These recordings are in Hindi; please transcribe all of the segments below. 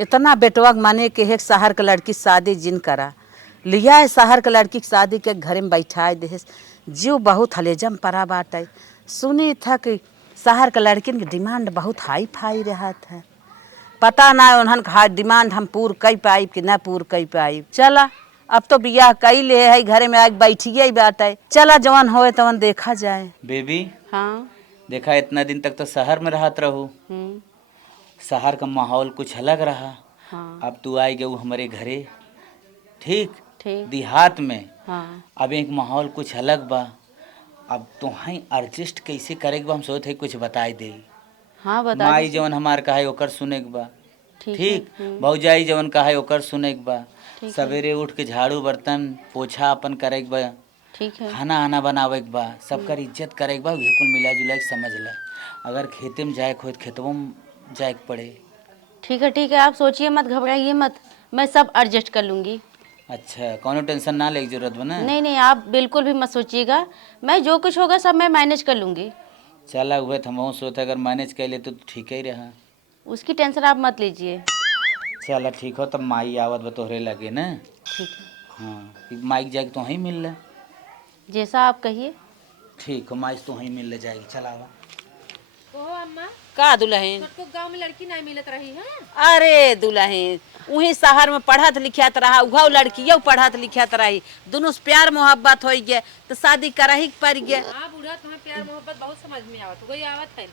इतना बेटवा माने कि एक शहर के लड़की शादी जिन करा लिया है, शहर के लड़की की शादी के घर में बैठाए दे। जीव बहुत हलेजम परा बाटे। सुनी था कि शहर के लड़किन की डिमांड बहुत हाई फाई रहत है। पता ना उन्हन का डिमांड हम पूर कर पाई कि ना पूर कर पाई। चला अब तो बियाह कई ले है, घरे में आग बैठिए ही बाटे। चला जवन होए तवन देखा जाए। बेबी हाँ। देखा इतना दिन तक तो शहर में रहत रहू, शहर का माहौल कुछ अलग रहा। हाँ। अब तू आई गई हमारे घरे, ठीक ठीक। देहात में। हाँ। अब एक माहौल कुछ अलग बा। अब तुहाई एडजस्ट कैसे करे बा हम सोच है कुछ बताई दे। हाँ बता माई दीजिए। जवन हमार कहा है ओकर सुने के बा, ठीक। है। भौजाई जवन कहा है ओकर सुने के बा। ठीक है। सवेरे उठ के झाड़ू बर्तन पोछा अपन करे के बा, ठीक है। खाना आना बनावे के बा, सबकर इज्जत करे के बा। ये कुल मिला जुला के समझ ला। अगर खेते में जाए हो खेतों में जाए के पड़े। ठीक है, आप सोचिए मत, घबराइए मत, मैं सब एडजस्ट कर लूँगी। अच्छा, कोनो टेंशन ना ले जरूरत बा ना। नहीं, आप बिल्कुल भी मत सोचिएगा, मैं जो कुछ होगा सब मैं मैनेज कर लूँगी। चला हुए तो हम सोचा अगर मैनेज कर ले तो ठीक ही रहा। उसकी टेंशन आप मत लीजिए। चला ठीक हो तब माई आवत बा तोहरे लगे ना। ठीक है। हाँ माइक जाके तो ही मिल ले। जैसा आप कहिए। ठीक हो माइक तो ही मिल ले जाएगी। चला आवा। ओहो अम्मा, का दुल्हन? छोटको गांव में लड़की नहीं मिलत रही है। अरे दुल्हन वही शहर में पढ़त लिखत रहा, उहा लड़कियों पढ़त लिखत रही, दोनों से प्यार मोहब्बत हो गए तो शादी करही के पड़ गए। हाँ बूढ़ा, तुम्हें प्यार मोहब्बत बहुत समझ में आवत, वही आवत है।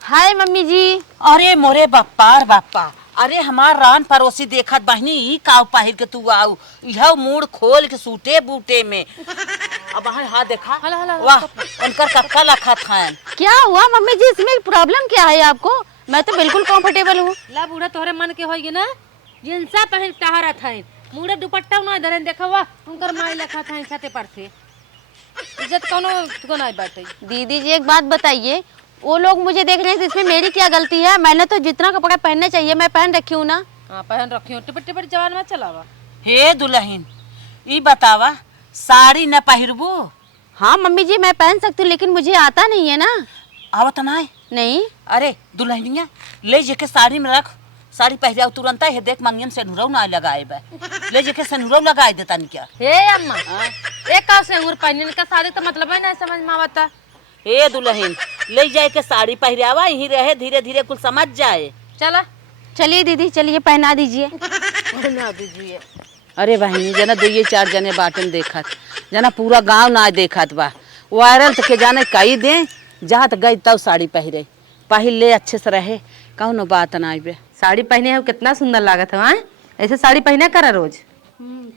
हाय मम्मी जी। अरे मोरे बाप्पार बाप्पा, अरे हमार रान पड़ोसी देखत बहनी ई काव पहिर के तू आऊ, यह मूड खोल के सूटे बूटे में। अब हाँ देखा, वाह उनकर कक्का लखा था। क्या हुआ मम्मी जी, इसमें प्रॉब्लम क्या है आपको? मैं तो बिल्कुल कंफर्टेबल हूँ। ला बूढ़ा, तोहरे मन के होगी ना, जिनसा पहन टहरत है, मुड़े दुपट्टा ना धरे देखा हुआ, उनकर माई लखा था छते पर से। इज्जत कोनो नहीं बाटे। दीदी जी एक बात बताइए, वो लोग मुझे देख रहे हैं, इसमें मेरी क्या गलती है? मैंने तो जितना कपड़ा पहनना चाहिए मैं पहन रखी हूँ ना। हाँ पहन रखी हूँ, टिपट टिपट जवान में चलावा। हे दुल्हन ई बतावा, साड़ी न पहिरबू? हाँ मम्मी जी मैं पहन सकती हूँ, लेकिन मुझे आता नहीं है ना। आवत ना नहीं। अरे दुल्हनिया ले जेके साड़ी में रख, साड़ी पहले तुरंत है देख मंगियन से नुरौ ना लगाए बा, ले जेके से नुरौ लगाए देता नहीं क्या? हे अम्मा, एक का से अंगूर पहनने का शादी तो मतलब है ना, समझ में आवता। हे दुल्हन ले जाए के साड़ी पहरावा, यही रहे धीरे धीरे कुछ समझ जाए। चला चलिए दीदी, चलिए पहना दीजिए। पहना दीजिए। अरे बहनी जना दुइये चार जने बाटन देखत, जना पूरा गांव ना देखत बा। वायरल तो के जाने कई दे, जहाँ तक गई तब साड़ी पहरे, पहले ले अच्छे से रहे, कौनो बात ना आइबे। साड़ी पहने हो कितना सुंदर लागत है, ऐसे साड़ी पहने करा रोज।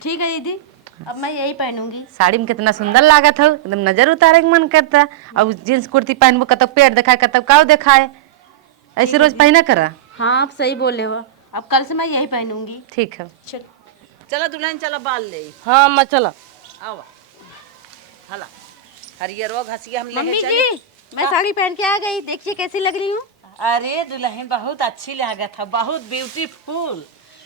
ठीक है दीदी, अब मैं यही पहनूंगी। साड़ी में कितना सुंदर लागत है, एकदम नजर उतारे के मन करता। अब जींस कुर्ती पहनबो कतक पेट दिखाए कतक काव दिखाए, ऐसे रोज पहना करा। हाँ आप सही बोले हो, अब कल से मैं यही पहनूंगी। ठीक है। चलो दुल्हन चलो बाल ले हाँ अम्मा चला। आवा हला हरियर रोग हंसिया हम मम्मी ले जी मैं साड़ी पहन के आ गई, देखिए कैसी लग रही हूँ। अरे दुल्हन बहुत अच्छी लागत है, बहुत ब्यूटीफुल,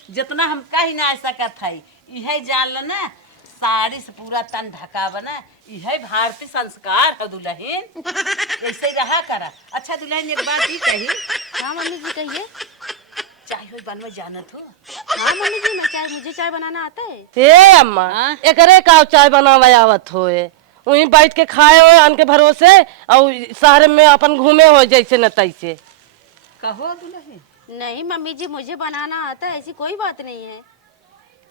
जितना हम कह ना सकत है। यह जान लो ना, साड़ी से पूरा तन ढका बना, यह भारतीय संस्कार है दुल्हन, ऐसे रहा करा। अच्छा दुल्हन एक बात ही कही। हाँ मम्मी जी कहिए। चाय हो बनवा जानत हो? हाँ मम्मी जी मुझे चाय बनाना आता है। हे अम्मा, एकरे का चाय बनावे आवत होए, वहीं बैठ के खाए हो अन के भरोसे, और शहर में अपन घूमे हो जैसे न तैसे। कहो दुल्हन। नहीं मम्मी जी मुझे बनाना आता है, ऐसी कोई बात नहीं है।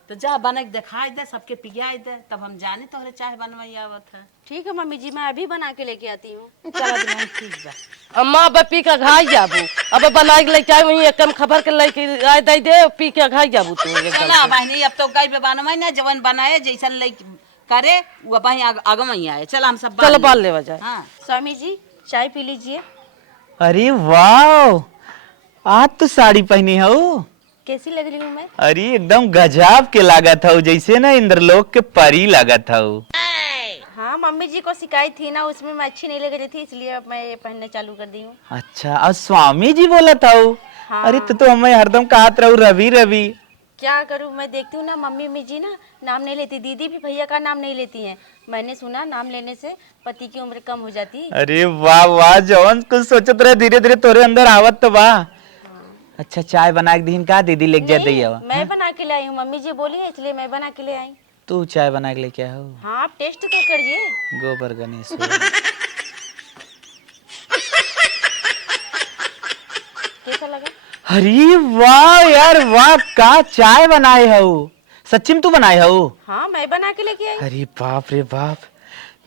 तो जा बना के दिखाई दे, सबके पियाई दे, तब हम जाने तोहरे चाय बनवाई आवत है। ठीक है मम्मी जी, मैं अभी बना के लेके आती हूँ। चलो दुल्हन ठीक बा। अम्मा अब पी के घाई जाबू, अब बना के लेके आए वहीं एकदम खबर के लेके आए दे दे, पी के घाई जाबू तू एकदम। चला बहनी अब तो गई पे बनवाई ना, जवन बनाए जैसन ले करे वो बही आगम ही आए। चल हम सब चलो बाल ले जाए। हाँ स्वामी जी चाय पी लीजिए। अरे वाह, आज तो साड़ी पहनी हो, कैसी लग रही हूँ मैं? अरे एकदम गजब के लागत हो, जैसे ना इंद्रलोक के परी लागत हो। हाँ मम्मी जी को शिकायत थी ना, उसमें मैं अच्छी नहीं लग रही थी, इसलिए अब मैं ये पहनने चालू कर दी हूँ। अच्छा और स्वामी जी बोला था? हाँ। अरे तो हमें हरदम कहत रहू रवि रवि। क्या करूँ, मैं देखती हूँ ना मम्मी जी ना नाम नहीं लेती, दीदी भी भैया का नाम नहीं लेती हैं। मैंने सुना नाम लेने से पति की उम्र कम हो जाती। अरे वाह वाह, जवन कुछ सोचत रहे धीरे धीरे तोरे अंदर आवत तो बा। अच्छा चाय बना के दीन का दीदी लेके जाते ही हवा मैं बना के लाई हूँ, मम्मी जी बोली है इसलिए मैं बना के ले आई। तू चाय बना के लेके आओ हाँ आप टेस्ट तो करिए। गोबर गणेश कैसा लगा? अरे वाह यार वाह का चाय बनाए हो सच्ची में तू बनाए हो हाँ मैं बना के लेके आई। अरे बाप रे बाप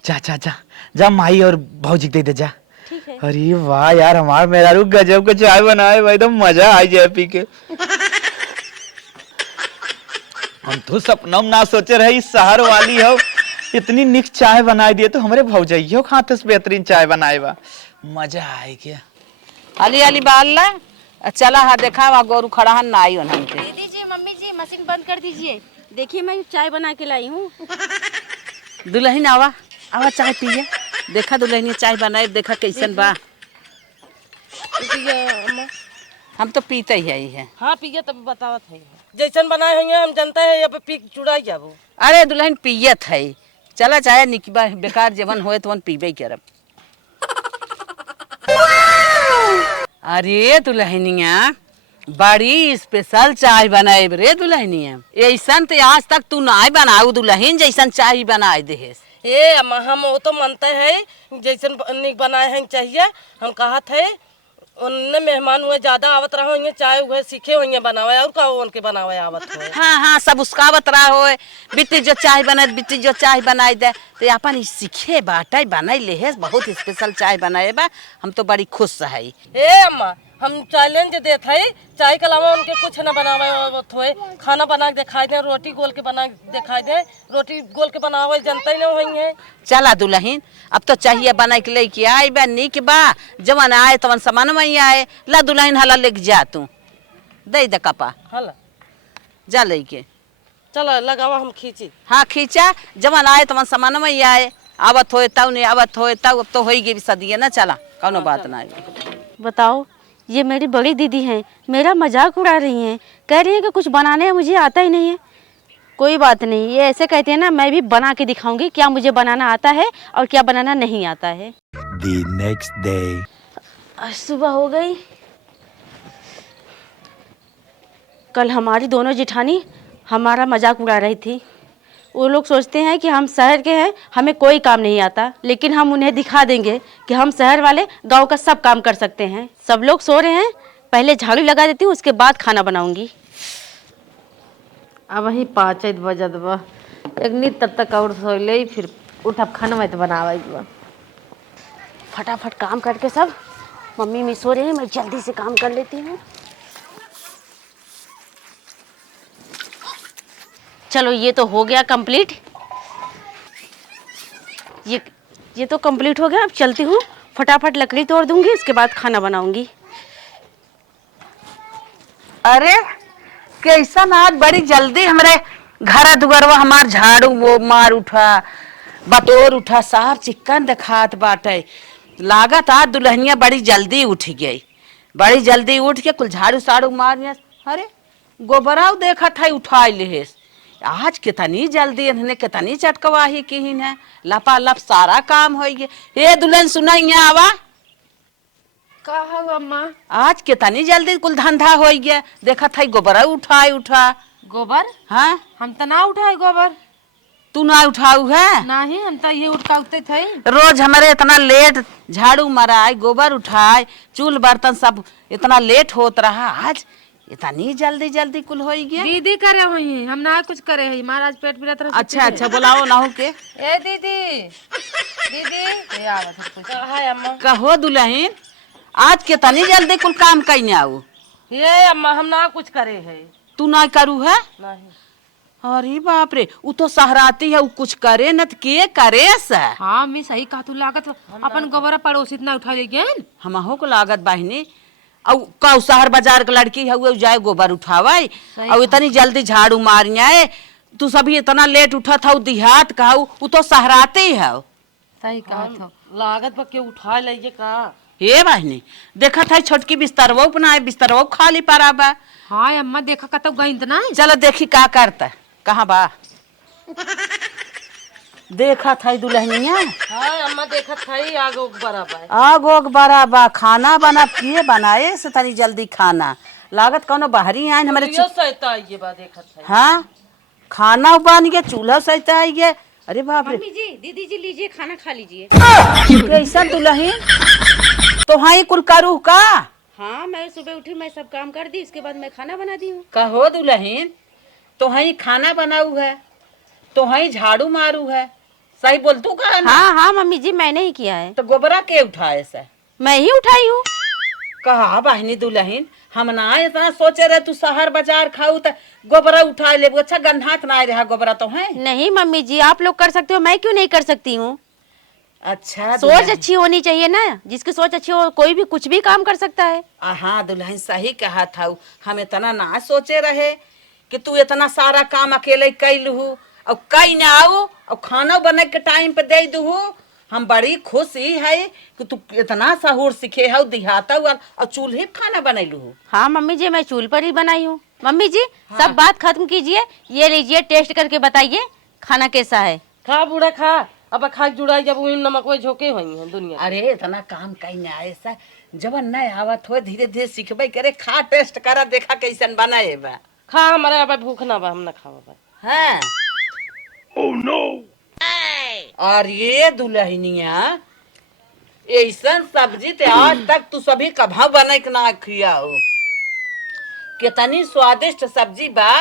जा जा जा जा माई और भौजी को दे दे जा ठीक है। अरे वाह यार हमार मेहरारू गजब का चाय बनाए भाई तो मजा आ जाए पी के हम तो सपना में ना सोचे रहे इस शहर वाली हो इतनी निक चाय बनाई दिए तो हमारे भौजाइयो खाते से बेहतरीन चाय बनाए बा मजा आए क्या अली अली बाल्ला चला हा देखा वहाँ गोरू खड़ा है नाई होना हमके। दीदी जी मम्मी जी मशीन बंद कर दीजिए, देखिए मैं चाय बना के लाई हूँ। दुल्हन आवा आवा चाय पिए देखा दुल्हन चाय बनाए देखा कैसन बा। हम तो पीते ही है। हाँ पिए तब बतावत है जैसन बनाए हैं हम जानते हैं अब पी चुड़ाई जाबो। अरे दुल्हन पियत है चला चाहे निकबा बेकार जवन होए तो पीबे करब। अरे दुल्हनिया बड़ी स्पेशल चाय बनाए रे दुल्हनिया ऐसन तो आज तक तू ना बनाऊ दुल्हन जैसन चाय बनाए दे। ए अम्मा हम वो तो मानते हैं जैसन बनाए हैं चाहिए हम कहा थे उनने मेहमान हुए ज्यादा आवत रहो ये चाय हुए सीखे हुए बनावे और का उनके बनावे आवत हुए। हाँ हाँ सब उसका बतरा हो बिट्टी जो चाय बनाए बिट्टी जो चाय बनाई दे तो अपन सीखे बाटा बनाई ले बहुत स्पेशल चाय बनाए बा हम तो बड़ी खुश है। ए अम्मा हम चैलेंज देते हैं चाय के अलावा उनके कुछ न बनावे हुए खाना बना के दिखाई दे रोटी गोल के बना के दिखाई दे रोटी गोल के बनावे जनता ही नहीं हुई है। चला दुल्हन अब तो चाहिए बना के लेके आए बा निक बा जवन आए तवन सामान में आए ला दुल्हन हला लेके जा तू दे दे कपा हला जा लेके चलो लगावा हम खींची। हाँ खींचा जवन आए तवन सामान में आए आवत होए तब नहीं आवत होए तब अब तो हो गई सदिया ना चला कौनो बात ना। बताओ ये मेरी बड़ी दीदी हैं मेरा मजाक उड़ा रही हैं, कह रही हैं कि कुछ बनाने मुझे आता ही नहीं है। कोई बात नहीं ये ऐसे कहते हैं ना मैं भी बना के दिखाऊंगी क्या मुझे बनाना आता है और क्या बनाना नहीं आता है। The next day. आज सुबह हो गई। कल हमारी दोनों जिठानी हमारा मजाक उड़ा रही थी। वो लोग सोचते हैं कि हम शहर के हैं हमें कोई काम नहीं आता, लेकिन हम उन्हें दिखा देंगे कि हम शहर वाले गांव का सब काम कर सकते हैं। सब लोग सो रहे हैं पहले झाड़ू लगा देती हूँ उसके बाद खाना बनाऊंगी। अब वही 5 बजत बा एक नींद तब तक और सो ले फिर उठब खाना में तो बनावे बा। फटाफट काम करके सब मम्मी में सो रही है मैं जल्दी से काम कर लेती हूँ। चलो ये तो हो गया कंप्लीट। ये तो कंप्लीट हो गया। अब चलती हूँ फटाफट लकड़ी तोड़ दूंगी इसके बाद खाना बनाऊंगी। अरे कैसा आज बड़ी जल्दी हमारे घर दुगरवा हमार झाड़ू वो मार उठा बटोर उठा साफ चिक्कन दिखात बाटे लागत आज दुल्हनिया बड़ी जल्दी उठ गई बड़ी जल्दी उठ के कुल झाड़ू साड़ू मार। अरे गोबराव देखा था उठा ले आज कितनी जल्दी इन्हें कितनी चटकवाही की है लपा लप सारा काम हो गया। ये दुल्हन सुना यहाँ आवा कहा अम्मा आज कितनी जल्दी कुल धंधा हो गया देखा था गोबरा उठा गोबर हाँ हम तो ना उठाए गोबर तू ना उठाऊ है नहीं हम तो ये उठाते थे। रोज हमारे इतना लेट झाड़ू मराए गोबर उठाए चूल बर्तन सब इतना लेट होत रहा आज इतनी जल्दी जल्दी कुल हो गया। दीदी करे हुई हम ना कुछ करे है महाराज पेट पीड़त रहे। अच्छा अच्छा बुलाओ ना हो के ए दीदी दीदी ये आवत है कुछ हाय अम्मा। कहो दुल्हन आज कितनी जल्दी कुल काम कहीं आऊ। ये अम्मा हम ना कुछ करे है तू ना करू है नहीं। अरे बाप रे वो तो सहराती है वो कुछ करे न तो के करे से। हाँ मैं सही कहा तू लागत अपन गोबर पड़ोसी इतना उठा ले गए हमहो को लागत बहनी औ कौ शहर बाजार के लड़की है वो जाए गोबर उठावे और इतनी जल्दी झाड़ू मार आए तू सभी इतना लेट उठा था देहात का वो तो सहराते है। सही कहा था लागत बा के उठा लीजिए का। हे बहनी देखा था छोटकी बिस्तरवा बनाए बिस्तरवा खाली पड़ा बा। हाँ अम्मा देखा का तब गई ना चलो देखी का करता कहाँ बा देखा था दुल्हनिया। हाँ अम्मा देखत है आगो बराबर आगोग बड़ा बा खाना बना किए बनाए से तनी जल्दी खाना लागत कौनो बाहरी आइन हमारे यो सहता ये बात देखत है। हाँ खाना बन गया चूल्हा सहित आई गया। अरे बाप रे मम्मी जी दीदी जी लीजिए खाना खा लीजिए। कैसा दुल्हन तो हाँ कुल करू का। हाँ मैं सुबह उठी मैं सब काम कर दी इसके बाद मैं खाना बना दी हूँ। कहो दुल्हन तो हाँ खाना बनाऊ है तो हाँ झाड़ू मारू है सही बोल तू का ना। हाँ हाँ मम्मी जी मैंने ही किया है। तो गोबरा के उठाए से मैं ही उठाई हूँ। कहा बहनी दुल्हन हम ना इतना सोचे रहे तू शहर बाजार खाऊ तो गोबरा उठा ले। अच्छा गंधात ना रहा गोबरा तो है। नहीं मम्मी जी आप लोग कर सकते हो मैं क्यों नहीं कर सकती हूँ। अच्छा सोच अच्छी होनी चाहिए ना जिसकी सोच अच्छी हो कोई भी कुछ भी काम कर सकता है। हाँ दुल्हन सही कहा था। हम इतना ना सोचे रहे कि तू इतना सारा काम अकेले कैलू और कई ना आओ और खाना बने के टाइम पे दे दू। हम बड़ी खुश ही है कि तू इतना सहूर सीखे है दिहाता और चूल्हे पे खाना बनैलू। हाँ मम्मी जी मैं चूल्हे पर ही बनाई हूँ। मम्मी जी सब बात खत्म कीजिए ये लीजिए टेस्ट करके बताइए खाना कैसा है। खा बूढ़ा खा अब खा जुड़ाई जब उन नमक में झोंके हुई हैं दुनिया। अरे इतना काम कहीं ना ऐसा जब नहीं आवत हो धीरे धीरे सीखबे करे। खा टेस्ट करा देखा कैसन बनाए बा। खा हमारे अब भूख ना बा हम ना खावा बा। हाँ ओह नो। और ये दुल्हनिया ऐसन सब्जी ते आज तक तू सभी कभा बने के ना खियाओ। कितनी स्वादिष्ट सब्जी बा।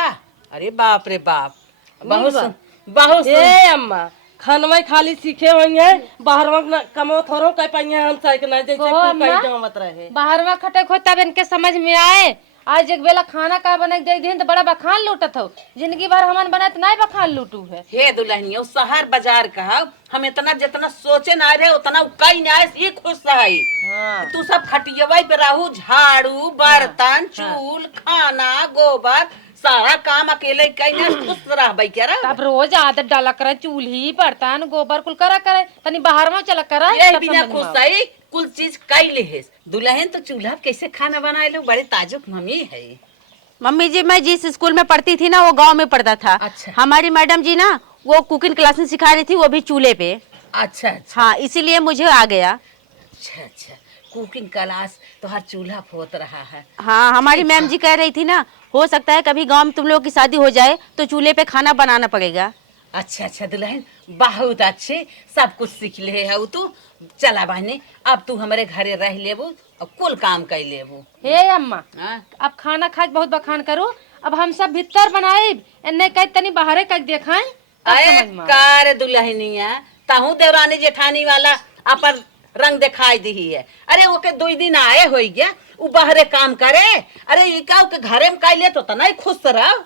अरे बाप रे बाप बहुत बहुत ए अम्मा खानवा खाली सीखे हुई है बाहर कमो थोरो कह पाई हम साइक ना जैसे कोई कह जावत रहे। बाहरवा खटे खो तब इनके समझ में आए। आज एक बेला खाना का बने दे दिन तो बड़ा बखान लूटत हो। जिंदगी भर हमन बनत नहीं बखान लूटू है। हे दुल्हनिया शहर बाजार कहा हम इतना जितना सोचे ना रहे उतना कई ना ये खुश रही। हाँ। तू सब खटियावाई पे रहू झाड़ू बर्तन चूल खाना गोबर सारा काम अकेले कई ना खुश रह भाई क्या रहा। तब रोज आदत डाला करे चूल्ही बर्तन गोबर कुल करा करे तनी बाहर में चला करा। ये बिना खुश रही कुल चीज कई ले। दुल्हन तो चूल्हा कैसे खाना बनाए लो बड़े ताजुब मम्मी है। मम्मी जी मैं जिस स्कूल में पढ़ती थी ना वो गांव में पढ़ता था। अच्छा। हमारी मैडम जी ना वो कुकिंग क्लासेस सिखा रही थी वो भी चूल्हे पे। अच्छा अच्छा हाँ इसीलिए मुझे आ गया। अच्छा अच्छा कुकिंग क्लास तो हर चूल्हा फोत रहा है। हाँ हमारी मैम जी कह रही थी ना हो सकता है कभी गांव में तुम लोगों की शादी हो जाए तो चूल्हे पे खाना बनाना पड़ेगा। अच्छा अच्छा दुल्हन बहुत अच्छे सब कुछ सीख ले है तू। चला बहनी अब तू हमारे घरे रह लेबू और कुल काम कर लेबू। हे अम्मा हाँ? अब खाना खा के बहुत बखान करो। अब हम सब भीतर बनाए एने कह तनी बाहरे कह देखाएं तब अरे समझ में आए। कार दुल्हनिया ताहू देवरानी जेठानी वाला अपन रंग दिखाई दी है। अरे वो के 2 दिन आए हो गया वो बाहरे काम करे। अरे ये का के घरे में कह ले तो नहीं खुश रहो।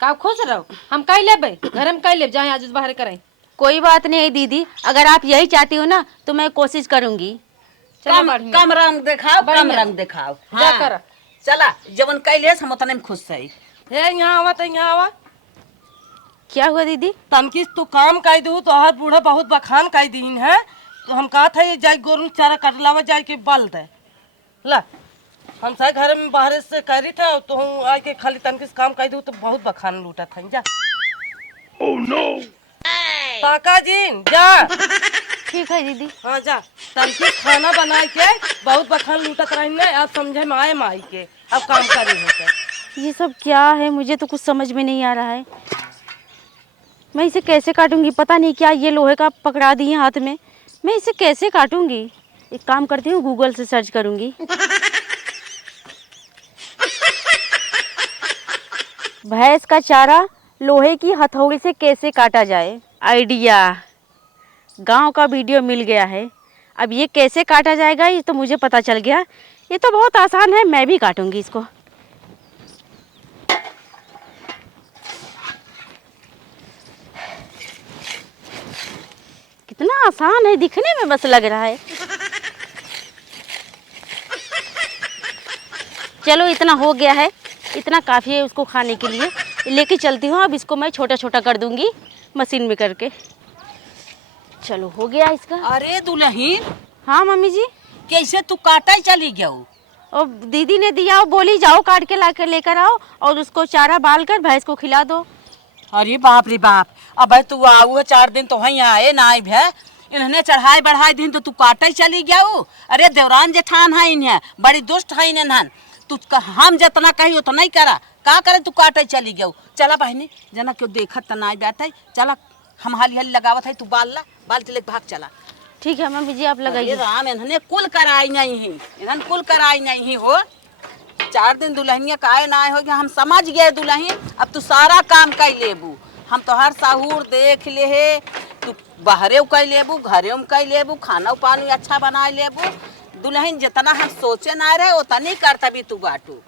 का खुश रहो हम कह लेबे घर में कह लेब जाए आज बाहर करें। कोई बात नहीं दीदी अगर आप यही चाहती हो ना तो मैं कोशिश करूंगी। कम रंग दिखाओ कम रंग दिखाओ। जा कर। चला जवन कह ले हम उतने में खुश रही। हे यहाँ आवा तो यहाँ आवा क्या हुआ दीदी। तनकी तू काम कह दू तो हर बूढ़ा बहुत बखान कह दीन है तो हम कहा था जाए गोरू चारा कर लावा जाए के बल दे ला। हम सारे घर में बाहर से कह रही था तो हम आए के खाली तनकी काम कह दू तो बहुत बखान लूटा था जा। Oh no. काका जी जा। ठीक है दीदी। हाँ जा तनकी खाना बना के बहुत बखान लूटत रही ने अब समझे में आए माई के अब काम करी होते। ये सब क्या है मुझे तो कुछ समझ में नहीं आ रहा है। मैं इसे कैसे काटूंगी पता नहीं क्या ये लोहे का पकड़ा दी है हाथ में। मैं इसे कैसे काटूंगी। एक काम करती हूँ गूगल से सर्च करूंगी। भैंस का चारा लोहे की हथौड़ी से कैसे काटा जाए। आइडिया गांव का वीडियो मिल गया है। अब ये कैसे काटा जाएगा ये तो मुझे पता चल गया। ये तो बहुत आसान है मैं भी काटूंगी इसको। कितना आसान है दिखने में बस लग रहा है। चलो इतना हो गया है इतना काफ़ी है उसको खाने के लिए। लेके चलती हूँ अब इसको मैं छोटा छोटा कर दूंगी मशीन में करके। चलो हो गया इसका। अरे दुल्हन हाँ मम्मी जी। कैसे तू काटा ही चली गया। और दीदी ने दिया बोली जाओ काट के ला कर लेकर आओ और उसको चारा बाल कर भैंस को खिला दो। अरे बाप रे बाप अब तू आऊ 4 दिन तो वहीं आए ना आई भै इन्होंने चढ़ाई बढ़ाई दिन तो तू काटा ही चली गया। अरे देवरान जेठान है इन्हें बड़ी दुष्ट है इन्हें तू हम जितना कही उतना ही करा का करे तू काटे चली गयो। चला बहनी जना क्यों देखत त ना बैठे चला हम हाली हाली लगावत है तू बाल ला बाल ले भाग चला। ठीक है मम्मी जी आप अरे लगाइए। राम इन्हने कुल कराई नहीं है इन्हन कुल कराई नहीं ही हो 4 दिन दुल्हनिया काहे ना आए हो कि हम समझ गए दुल्हन अब तू सारा काम कर लेबू हम तोहार साहूर देख ले है तू बाहरे कर लेबू घरे में कर लेबू खाना पानी अच्छा बना लेबू दुल्हन जितना हम सोचे ना रहे उतना नहीं करता भी तू बाटू।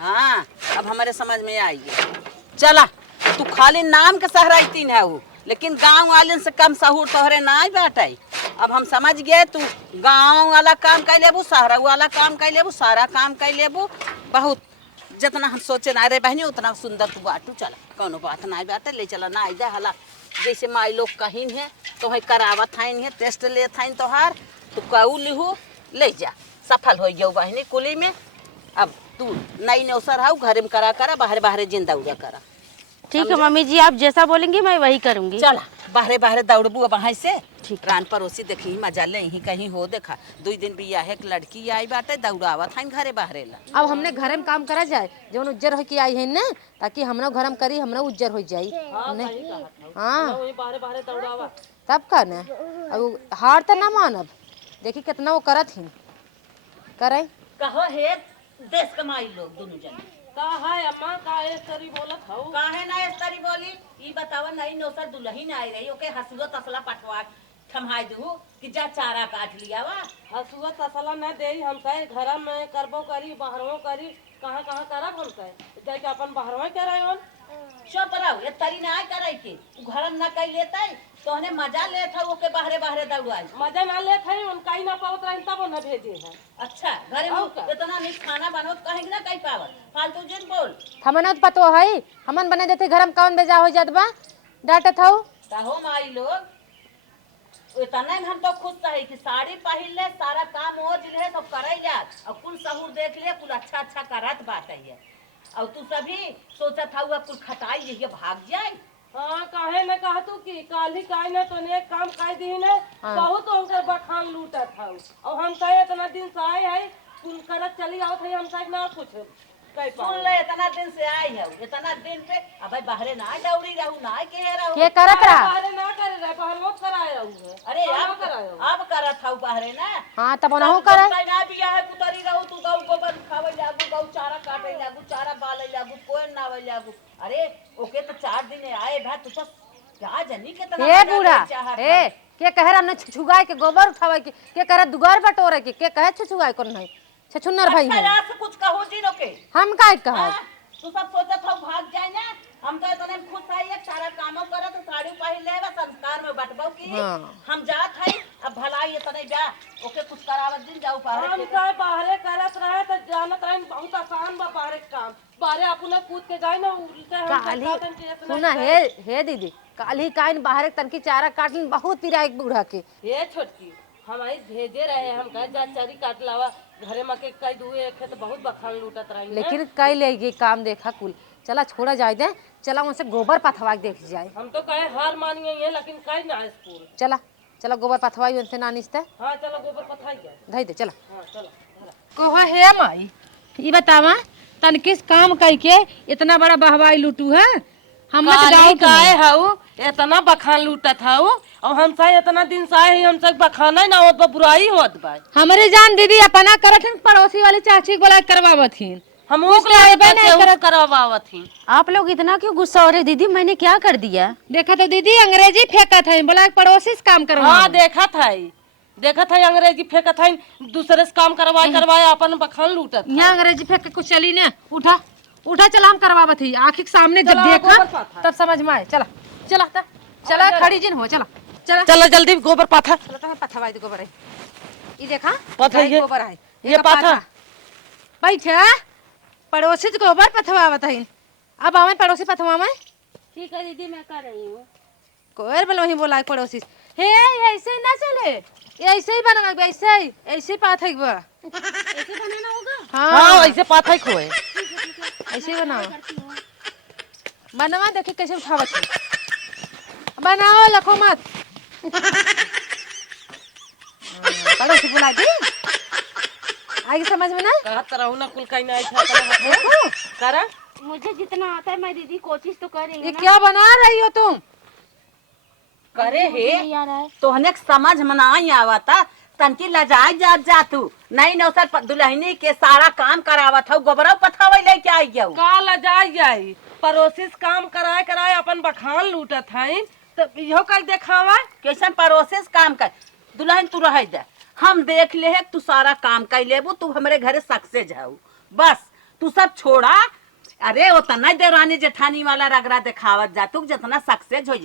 हाँ अब हमारे समझ में आई है। चला तू खाली नाम के सहराइतीन है वो लेकिन गांव वाले से कम सहूर तोहरे ना बाटे। अब हम समझ गए तू गांव वाला काम कर लेबू शहर वाला काम कर लेबू सारा काम कर लेबू बहुत जितना हम सोचे ना रहे बहनी उतना सुंदर तू बाटू। चला कोनो बात ना बाटे ले चला ना आई हला जैसे माई लोग कहीं है तो है करावत है टेस्ट लेत है तोहार तू कहू लिहू ले जा सफल हो जाऊ बहनी कुली में। अब तू नई नौसर हाउ घरे में करा बाहर बाहर जिंदा उड़ा करा। ठीक है मम्मी जी आप जैसा बोलेंगी मैं वही करूँगी। चला बाहरे बाहरे दौड़बू अब वहाँ से ठीक रान पड़ोसी देखी मजा ले ही कहीं हो देखा 2 दिन बिया है लड़की आई बाटे दौड़ावत है घरे बाहरे ला। अब हमने घर में काम करा जाए जौन उज्जर हो के आई है ना ताकि हमरा घर में करी हमरा उज्जर हो जाई। हाँ तब का ना अब हार तो ना मानब देखी कितना वो करत ही करे कहो हे देश कमाई लोग दोनों जन का है अम्मा का एक तरी बोलत हूँ काहे ना इस तरी बोली ई बतावा नई नौसर दुल्हन आई रही ओके हसुआ तसला पटवा थमाई दू कि जा चारा काट लिया वा हसुआ तसला न दे हम कहे घर में करबो करी बाहरों करी कहाँ कहाँ करब हम कहे जाके अपन बाहरों करे on चुप रहो ये तरी ना करे के घर में न कई लेता है तोहने मजा लेत है ओके बाहरे बाहरे दौड़ाई मजा ना ले थे उनका ही ना पावत रही तब न भेजे है। अच्छा घरे में इतना नहीं खाना बनो कहेंगे ना कई पावर फालतू जिन बोल हमन तो पतो है हमन बने देते घर में कौन बेजा हो जात बा डांटत हूँ कहो माई लोग इतना में हम तो खुश रहे कि साड़ी पहन ले सारा काम हो जिल है सब करे जा और कुल सहूर देख ले कुल अच्छा अच्छा करत बात है और तू सभी सोचत हुआ कुल खटाई ये भाग जाए। हाँ काहे न कहा तू कि काली काहे न तो ने काम काहे दी ने बहुत उनकर बखान लूटत था और हम कहे इतना दिन से आए है कुल करत चली आवत है हम कहे ना कुछ कह सुन ले इतना दिन से आई है इतना दिन पे अब भाई बाहरे ना दौड़ी रहू ना के रहू के करत रहा बाहरे ना करे रहे बाहर मत कराए रहू अरे अब करत हूँ बाहरे ना हाँ तब ओनहु करे ना बिया है पुतरी रहू तू गौ गोबर खावे लागू गौ चारा काटे लागू चारा बाले लागू कोई ना वे लागू अरे ओके तो 4 दिन आए भा तू तो क्या जनी के तना हे बूढ़ा ए के कह रहा न छुछुगाए के गोबर उठावे के कह रहा दुगार बटोरे के कहे छुछुगाए कोन नहीं छछुन्नर भाई है रात कुछ कहो जी के हम काहे कहा तू सब सोचत हो भाग जाए ना हम तो इतने खुश है एक सारा कामों करे तो साड़ी पहन लेबा संस्कार में बटबो की हम जात है अब भलाई इतने जा ओके कुछ करावत दिन जाऊ पारे हम कहे बाहरे करत रहे तो जानत रहे बहुत आसान बा बाहरे काम बाहरे अपने कूद के जाए ना उल्टा काली सुना हे दीदी काली काइन बाहर तनकी चारा काटन बहुत पिराए बूढ़ा के ये छोटकी हम आई भेजे रहे हम कहे जा चारी काट लावा घरे में के कई दुए खेत बहुत बखान लूटत रही लेकिन कई ले ये काम देखा कुल चला छोड़ा जाए दे चला उनसे गोबर पथवा के देख जाए हम तो कहे हार मानिए ये लेकिन कई ना स्कूल चला चला गोबर पथवाई उनसे ना निस्ते हाँ चलो गोबर पथाई गया धई दे चला हाँ चलो कहो हे माई ई बतावा तन किस काम कई के इतना बड़ा बहवाई लूटू है हम काहे काहे हाउ इतना बखान लूटत हाउ और हम साए इतना दिन से आए हम सब बखाना ही ना होत बा बुराई होत बा हमारे जान दीदी अपना करत हन पड़ोसी वाली चाची बोला करवावत हिन हम उसके करवावत ही। आप लोग इतना क्यों गुस्सा हो रहे दीदी मैंने क्या कर दिया? देखा तो दीदी अंग्रेजी फेंकत है बोला पड़ोसी से काम करवा हाँ देखा था अंग्रेजी फेंकत है दूसरे से काम करवाए अपन बखान लूटत यहाँ अंग्रेजी फेंक के कुछ चली ना उठा उठा चला हम करवावत ही आँखी के सामने जब देखा तब समझ में आए चला चला चला खड़ी जिन हो चला चला चलो जल्दी गोबर पाथा चलो तो पथवाई दे गोबर है ये देखा पाथा ये गोबर है ये पाथा बैठा पड़ोसी से गोबर पथवावत है अब आवे पड़ोसी पथवा में ठीक है दीदी मैं कर रही हूँ। कोई बोलो ही बोला पड़ोसी हे ऐसे ही ना चले ऐसे ही बना ऐसे ही पाथ है ऐसे बनाना होगा? हाँ ऐसे पाथा ही खोए ऐसे ही बनाओ बनवा देखिए कैसे उठावत है बनाओ लखो मत पड़ोसी बुला दी आई समझ में ना कहा तरह ना कुल कहीं नहीं था करा मुझे जितना आता है मैं दीदी कोशिश तो करेंगे ये क्या बना रही हो तुम? करे हे नहीं आ रहा है। तोहने के समझ में नहीं आवता तनकी लजाए जा तू नहीं नौसर दुल्हनी के सारा काम करावत हो गोबरा पथावे लेके आई जाऊ का लजाई जाई पड़ोसी से काम कराए कराए अपन बखान लूटत हई तो इहो कर देखावा कैसन परोसेस काम कर दुल्हन तू रह जा हम देख ले है तू सारा काम कर लेबू तू हमरे घरे सक्सेस जाऊ बस तू सब छोड़ा अरे उतना देवरानी जेठानी वाला रगड़ा दिखावत जा तू जितना सक्सेस हो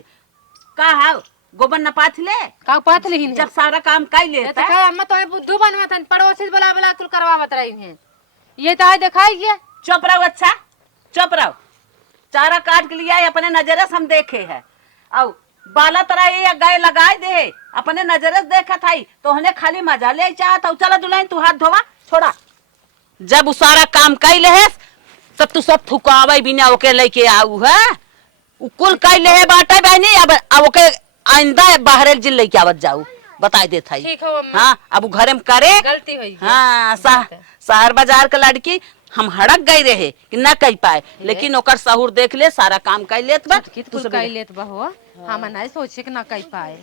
का है गोबर न पाथ ले का पात लेहिन जब सारा काम कर ये लेता तो कहा अम्मा तो बुद्धू बनवा था पड़ोसी से बुला बुला तू करवावत रही है ये तो आज दिखाई गया चुप रहो अच्छा चुप रहो चारा काट के लिया अपने नजरे से हम देखे है और बाला तरह ये गाय लगाए दे अपने नजरे से देखा था तो उन्हें खाली मजा ले चाहता हूँ चला दुल्हन तू हाथ धोवा छोड़ा जब वो सारा काम कर ले तब तू सब थुकावे बिना ओके लेके आऊ है कुल कर ले बाटा बहनी अब ओके आइंदा बाहर जिल लेके आवत जाऊ बता देता ठीक है अम्मा हाँ अब घरे में करे गलती हुई हाँ शहर बाजार के लड़की हम हड़क गई रहे कि ना कह पाए लेकिन ओकर सहूर देख ले सारा काम कर लेत बा की कुल कई लेत बहो हम नहीं सोचे कि ना कह पाए